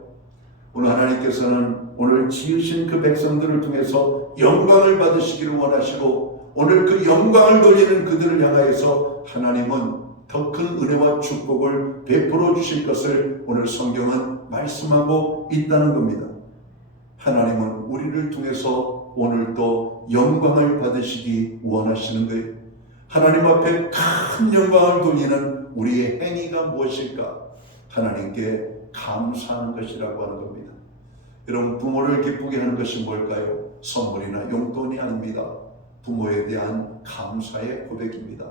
오늘 하나님께서는 오늘 지으신 그 백성들을 통해서 영광을 받으시기를 원하시고 오늘 그 영광을 돌리는 그들을 향하여서 하나님은 더 큰 은혜와 축복을 베풀어 주실 것을 오늘 성경은 말씀하고 있다는 겁니다. 하나님은 우리를 통해서 오늘도 영광을 받으시기 원하시는 거예요. 하나님 앞에 큰 영광을 돌리는 우리의 행위가 무엇일까? 하나님께 감사하는 것이라고 하는 겁니다. 여러분, 부모를 기쁘게 하는 것이 뭘까요? 선물이나 용돈이 아닙니다. 부모에 대한 감사의 고백입니다.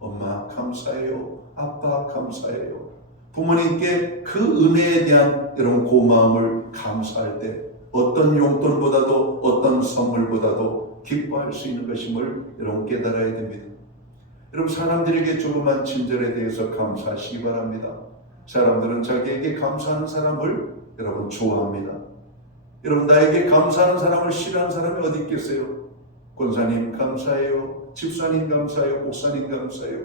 엄마 감사해요. 아빠 감사해요. 부모님께 그 은혜에 대한 여러분 고마움을 감사할 때 어떤 용돈보다도 어떤 선물보다도 기뻐할 수 있는 것임을 여러분 깨달아야 됩니다. 여러분 사람들에게 조그만 친절에 대해서 감사하시기 바랍니다. 사람들은 자기에게 감사하는 사람을 여러분 좋아합니다. 여러분 나에게 감사하는 사람을 싫어하는 사람이 어디 있겠어요? 권사님 감사해요. 집사님 감사해요. 목사님 감사해요.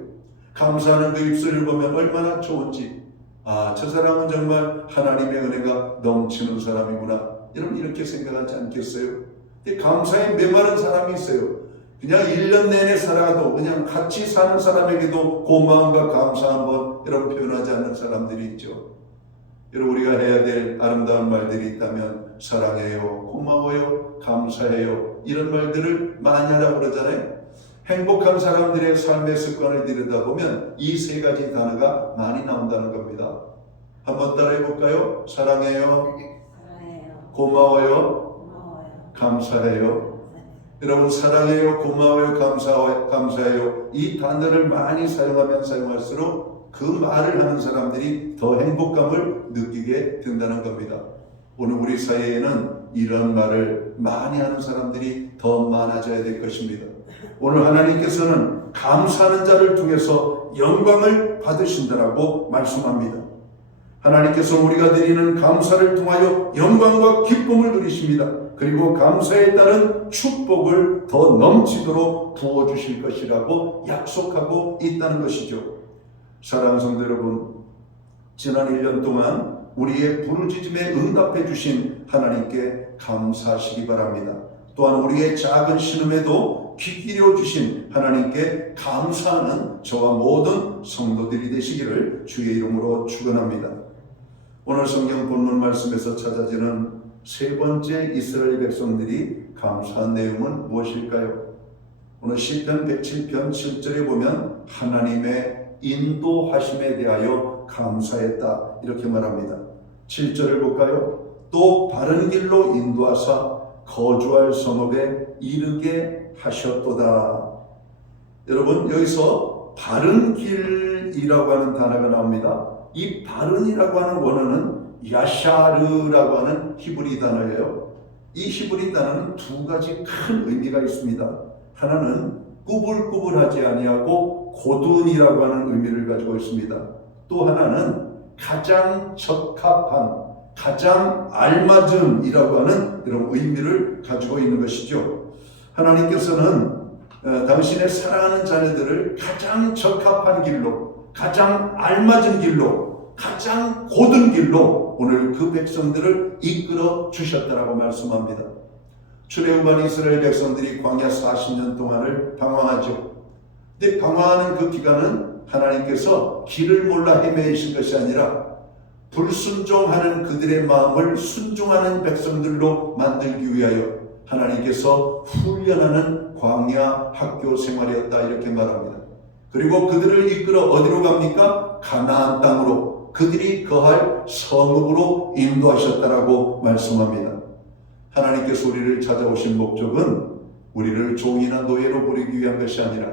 감사하는 그 입술을 보면 얼마나 좋은지, 아, 저 사람은 정말 하나님의 은혜가 넘치는 사람이구나, 여러분 이렇게 생각하지 않겠어요? 근데 감사에 메마른 사람이 있어요. 그냥 1년 내내 살아도 그냥 같이 사는 사람에게도 고마움과 감사 한번 여러분 표현하지 않는 사람들이 있죠. 여러분 우리가 해야 될 아름다운 말들이 있다면 사랑해요, 고마워요, 감사해요, 이런 말들을 많이 하라고 그러잖아요. 행복한 사람들의 삶의 습관을 들여다보면 이 세 가지 단어가 많이 나온다는 겁니다. 한번 따라해 볼까요? 사랑해요, 고마워요, 감사해요. 여러분 사랑해요, 고마워요, 감사해요 이 단어를 많이 사용하면 사용할수록 그 말을 하는 사람들이 더 행복감을 느끼게 된다는 겁니다. 오늘 우리 사회에는 이런 말을 많이 하는 사람들이 더 많아져야 될 것입니다. 오늘 하나님께서는 감사하는 자를 통해서 영광을 받으신다라고 말씀합니다. 하나님께서 우리가 드리는 감사를 통하여 영광과 기쁨을 누리십니다. 그리고 감사에 따른 축복을 더 넘치도록 부어주실 것이라고 약속하고 있다는 것이죠. 사랑하는 성도 여러분, 지난 1년 동안 우리의 부르짖음에 응답해 주신 하나님께 감사하시기 바랍니다. 또한 우리의 작은 신음에도 귀 기울여 주신 하나님께 감사하는 저와 모든 성도들이 되시기를 주의 이름으로 축원합니다. 오늘 성경 본문 말씀에서 찾아지는 세 번째 이스라엘 백성들이 감사한 내용은 무엇일까요? 오늘 시편 107편 7절에 보면 하나님의 인도하심에 대하여 감사했다 이렇게 말합니다. 7절을 볼까요? 또 바른 길로 인도하사 거주할 성읍에 이르게 하셨도다. 여러분 여기서 바른 길이라고 하는 단어가 나옵니다. 이 바른이라고 하는 원어는 야샤르라고 하는 히브리 단어예요. 이 히브리 단어는 두 가지 큰 의미가 있습니다. 하나는 꾸불꾸불하지 아니하고 고든이라고 하는 의미를 가지고 있습니다. 또 하나는 가장 적합한, 가장 알맞음이라고 하는 이런 의미를 가지고 있는 것이죠. 하나님께서는 당신의 사랑하는 자녀들을 가장 적합한 길로, 가장 알맞은 길로, 가장 고든 길로 오늘 그 백성들을 이끌어 주셨다라고 말씀합니다. 출애굽한 이스라엘 백성들이 광야 40년 동안을 방황하죠. 근데 방황하는 그 기간은 하나님께서 길을 몰라 헤매이신 것이 아니라 불순종하는 그들의 마음을 순종하는 백성들로 만들기 위하여 하나님께서 훈련하는 광야 학교 생활이었다 이렇게 말합니다. 그리고 그들을 이끌어 어디로 갑니까? 가나안 땅으로, 그들이 거할 성읍으로 인도하셨다라고 말씀합니다. 하나님께서 우리를 찾아오신 목적은 우리를 종이나 노예로 부리기 위한 것이 아니라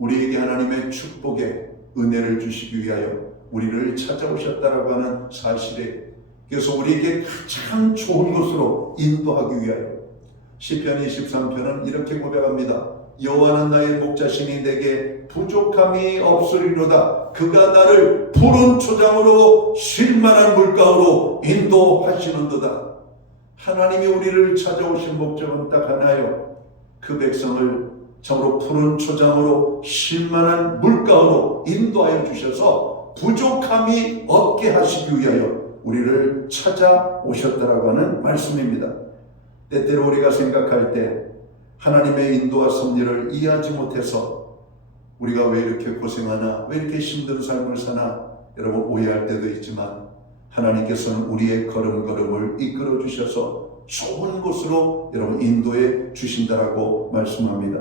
우리에게 하나님의 축복의 은혜를 주시기 위하여 우리를 찾아오셨다라고 하는 사실에, 그래서 우리에게 가장 좋은 곳으로 인도하기 위하여 시편 23편은 이렇게 고백합니다. 여호와는 나의 목자시니 내게 부족함이 없으리로다. 그가 나를 푸른 초장으로 쉴만한 물가로 인도하시는도다. 하나님이 우리를 찾아오신 목적은 딱 하나요. 그 백성을 참으로 푸른 초장으로 쉴만한 물가로 인도하여 주셔서 부족함이 없게 하시기 위하여 우리를 찾아오셨다라고 하는 말씀입니다. 때때로 우리가 생각할 때 하나님의 인도와 섭리를 이해하지 못해서 우리가 왜 이렇게 고생하나, 왜 이렇게 힘든 삶을 사나 여러분 오해할 때도 있지만 하나님께서는 우리의 걸음걸음을 이끌어 주셔서 좋은 곳으로 여러분 인도해 주신다라고 말씀합니다.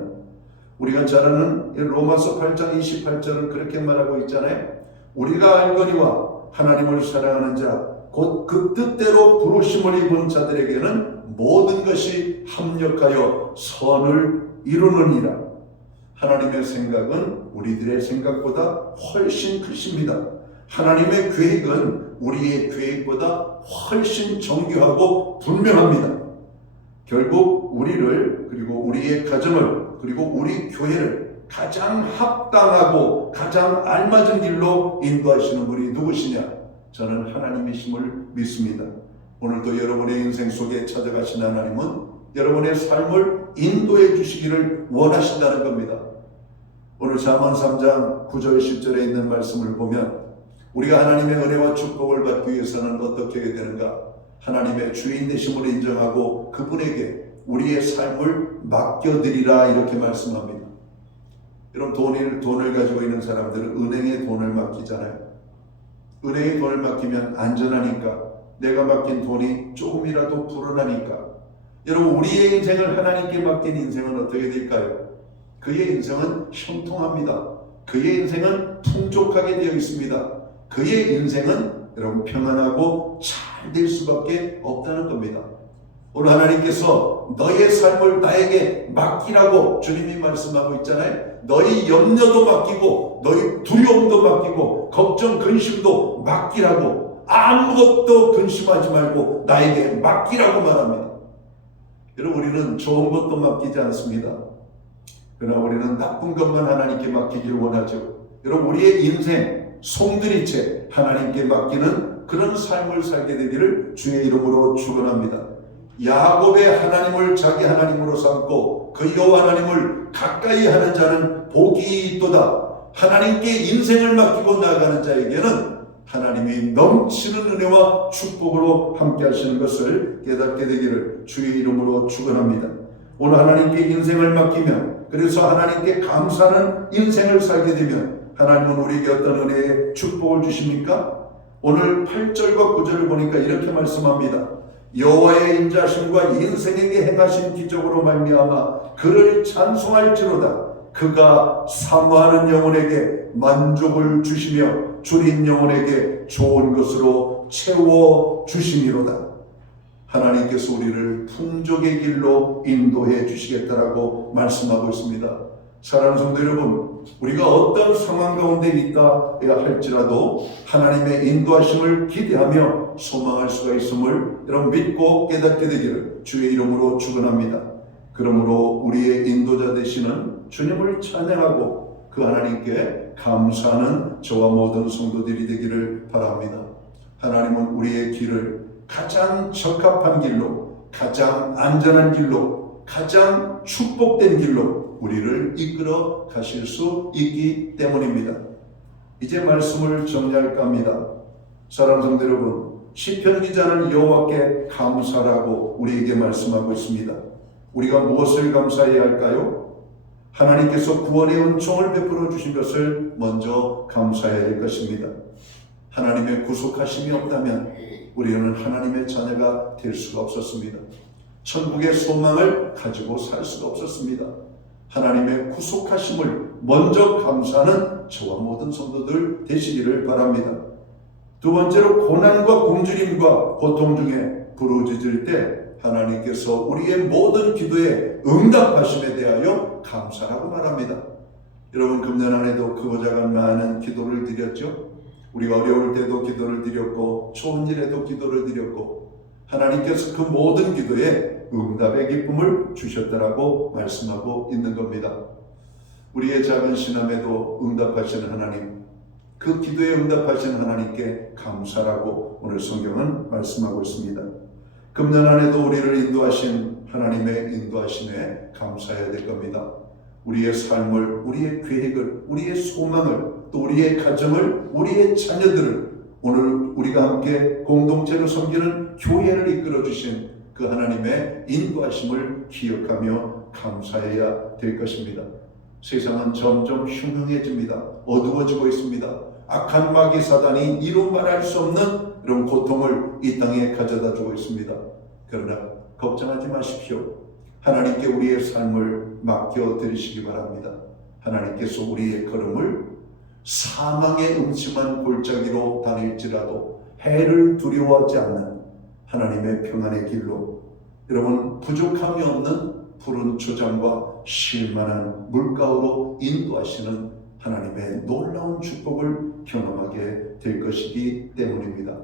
우리가 잘 아는 로마서 8장 28절은 그렇게 말하고 있잖아요. 우리가 알거니와 하나님을 사랑하는 자 곧 그 뜻대로 부르심을 입은 자들에게는 모든 것이 합력하여 선을 이루느니라. 하나님의 생각은 우리들의 생각보다 훨씬 크십니다. 하나님의 계획은 우리의 계획보다 훨씬 정교하고 분명합니다. 결국 우리를 그리고 우리의 가정을 그리고 우리 교회를 가장 합당하고 가장 알맞은 길로 인도하시는 분이 누구시냐? 저는 하나님이심을 믿습니다. 오늘도 여러분의 인생 속에 찾아가신 하나님은 여러분의 삶을 인도해 주시기를 원하신다는 겁니다. 오늘 잠언 3장 9절 10절에 있는 말씀을 보면 우리가 하나님의 은혜와 축복을 받기 위해서는 어떻게 해야 되는가? 하나님의 주인 되심을 인정하고 그분에게 우리의 삶을 맡겨드리라 이렇게 말씀합니다. 여러분 돈을 가지고 있는 사람들은 은행에 돈을 맡기잖아요. 은행에 돈을 맡기면 안전하니까 내가 맡긴 돈이 조금이라도 불어나니까 여러분 우리의 인생을 하나님께 맡긴 인생은 어떻게 될까요? 그의 인생은 형통합니다. 그의 인생은 풍족하게 되어 있습니다. 그의 인생은 여러분 평안하고 잘 될 수밖에 없다는 겁니다. 오늘 하나님께서 너의 삶을 나에게 맡기라고 주님이 말씀하고 있잖아요. 너희 염려도 맡기고 너희 두려움도 맡기고 걱정 근심도 맡기라고 아무것도 근심하지 말고 나에게 맡기라고 말합니다. 여러분 우리는 좋은 것도 맡기지 않습니다. 그러나 우리는 나쁜 것만 하나님께 맡기기를 원하죠. 여러분 우리의 인생 송두리째 하나님께 맡기는 그런 삶을 살게 되기를 주의 이름으로 축원합니다. 야곱의 하나님을 자기 하나님으로 삼고 그 여호와 하나님을 가까이 하는 자는 복이 있도다. 하나님께 인생을 맡기고 나아가는 자에게는 하나님이 넘치는 은혜와 축복으로 함께 하시는 것을 깨닫게 되기를 주의 이름으로 축원합니다. 오늘 하나님께 인생을 맡기면 그래서 하나님께 감사하는 인생을 살게 되면 하나님은 우리에게 어떤 은혜의 축복을 주십니까? 오늘 8절과 9절을 보니까 이렇게 말씀합니다. 여호와의 인자심과 인생에게 행하신 기적으로 말미암아 그를 찬송할지로다. 그가 사모하는 영혼에게 만족을 주시며 줄인 영혼에게 좋은 것으로 채워 주시미로다. 하나님께서 우리를 풍족의 길로 인도해 주시겠다라고 말씀하고 있습니다. 사랑하는 성도 여러분, 우리가 어떤 상황 가운데 있다 할지라도 하나님의 인도하심을 기대하며 소망할 수가 있음을 여러분 믿고 깨닫게 되기를 주의 이름으로 축원합니다. 그러므로 우리의 인도자 되시는 주님을 찬양하고 그 하나님께 감사하는 저와 모든 성도들이 되기를 바랍니다. 하나님은 우리의 길을 가장 적합한 길로, 가장 안전한 길로, 가장 축복된 길로 우리를 이끌어 가실 수 있기 때문입니다. 이제 말씀을 정리할까 합니다. 사랑하는 성도 여러분, 시편 기자는 여호와께 감사라고 우리에게 말씀하고 있습니다. 우리가 무엇을 감사해야 할까요? 하나님께서 구원의 은총을 베풀어 주신 것을 먼저 감사해야 될 것입니다. 하나님의 구속하심이 없다면 우리는 하나님의 자녀가 될 수가 없었습니다. 천국의 소망을 가지고 살 수가 없었습니다. 하나님의 구속하심을 먼저 감사하는 저와 모든 성도들 되시기를 바랍니다. 두 번째로 고난과 굶주림과 고통 중에 부르짖을 때 하나님께서 우리의 모든 기도에 응답하심에 대하여 감사라고 말합니다. 여러분 금년 안에도 그거자가 많은 기도를 드렸죠. 우리가 어려울 때도 기도를 드렸고 좋은 일에도 기도를 드렸고 하나님께서 그 모든 기도에 응답의 기쁨을 주셨다라고 말씀하고 있는 겁니다. 우리의 작은 신함에도 응답하시는 하나님, 그 기도에 응답하시는 하나님께 감사라고 오늘 성경은 말씀하고 있습니다. 금년 안에도 우리를 인도하신 하나님의 인도하심에 감사해야 될 겁니다. 우리의 삶을, 우리의 계획을, 우리의 소망을, 또 우리의 가정을, 우리의 자녀들을 오늘 우리가 함께 공동체로 섬기는 교회를 이끌어 주신 그 하나님의 인도하심을 기억하며 감사해야 될 것입니다. 세상은 점점 흉흉해집니다. 어두워지고 있습니다. 악한 마귀 사단이 이루 말할 수 없는 이런 고통을 이 땅에 가져다 주고 있습니다. 그러나 걱정하지 마십시오. 하나님께 우리의 삶을 맡겨드리시기 바랍니다. 하나님께서 우리의 걸음을 사망의 음침한 골짜기로 다닐지라도 해를 두려워하지 않는 하나님의 평안의 길로, 여러분 부족함이 없는 푸른 초장과 쉴만한 물가로 인도하시는 하나님의 놀라운 축복을 경험하게 될 것이기 때문입니다.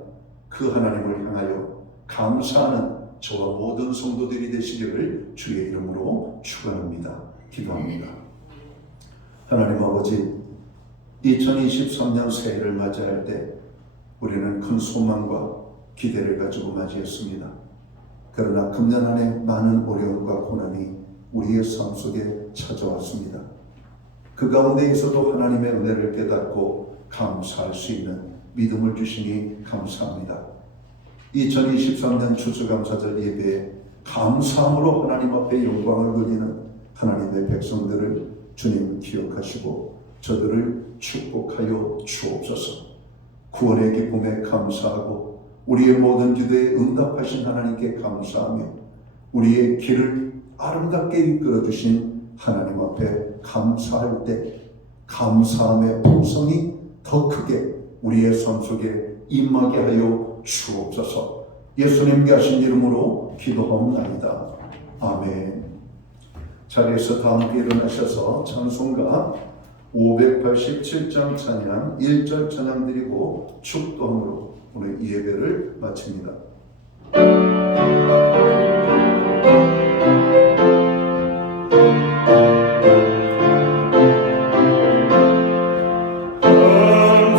그 하나님을 향하여 감사하는 저와 모든 성도들이 되시기를 주의 이름으로 축원합니다. 기도합니다. 하나님 아버지, 2023년 새해를 맞이할 때 우리는 큰 소망과 기대를 가지고 맞이했습니다. 그러나 금년 안에 많은 어려움과 고난이 우리의 삶 속에 찾아왔습니다. 그 가운데에서도 하나님의 은혜를 깨닫고 감사할 수 있는 믿음을 주시니 감사합니다. 2023년 추수감사절 예배에 감사함으로 하나님 앞에 영광을 돌리는 하나님의 백성들을 주님 기억하시고 저들을 축복하여 주옵소서. 구원의 기쁨에 감사하고 우리의 모든 기도에 응답하신 하나님께 감사하며 우리의 길을 아름답게 이끌어 주신 하나님 앞에 감사할 때 감사함의 풍성이 더 크게 우리의 삶 속에 임하게 하여 주옵소서. 예수님께 하신 이름으로 기도하옵나이다. 아멘. 자리에서 다 함께 일어나셔서 찬송가 587장 찬양 1절 찬양 드리고 축도함으로 오늘 이 예배를 마칩니다.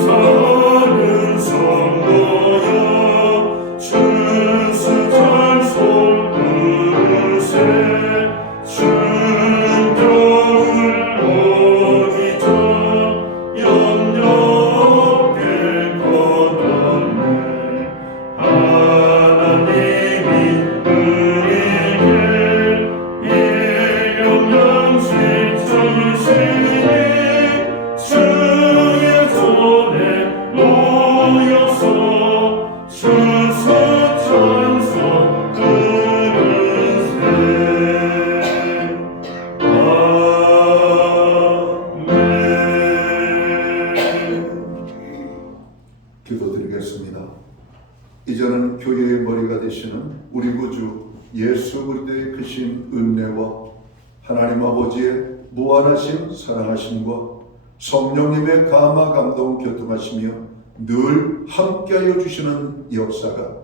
감사하는 성도여 주스 찬송 부르세 순종을 어기자 염려게 거뒀네 하나님이 우리에게 일용양식 주시니 주의 손에 모여서 주스 찬송 부르세 기도드리겠습니다. 이제는 교회의 머리가 되시는 우리 구주 예수 그리스도의 크신 은혜와 하나님 아버지의 무한하신 사랑하심과 성령님의 감화 감동 교통하시며 늘 함께하여 주시는 역사가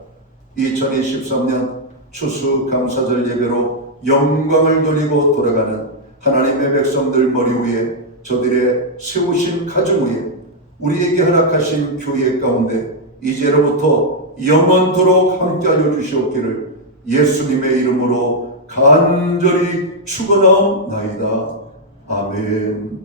2023년 추수감사절 예배로 영광을 돌리고 돌아가는 하나님의 백성들 머리 위에 저들의 세우신 가정 위에 우리에게 허락하신 교회 가운데 이제로부터 영원토록 함께하여 주시옵기를 예수님의 이름으로 간절히 축원하옵나이다. 아멘.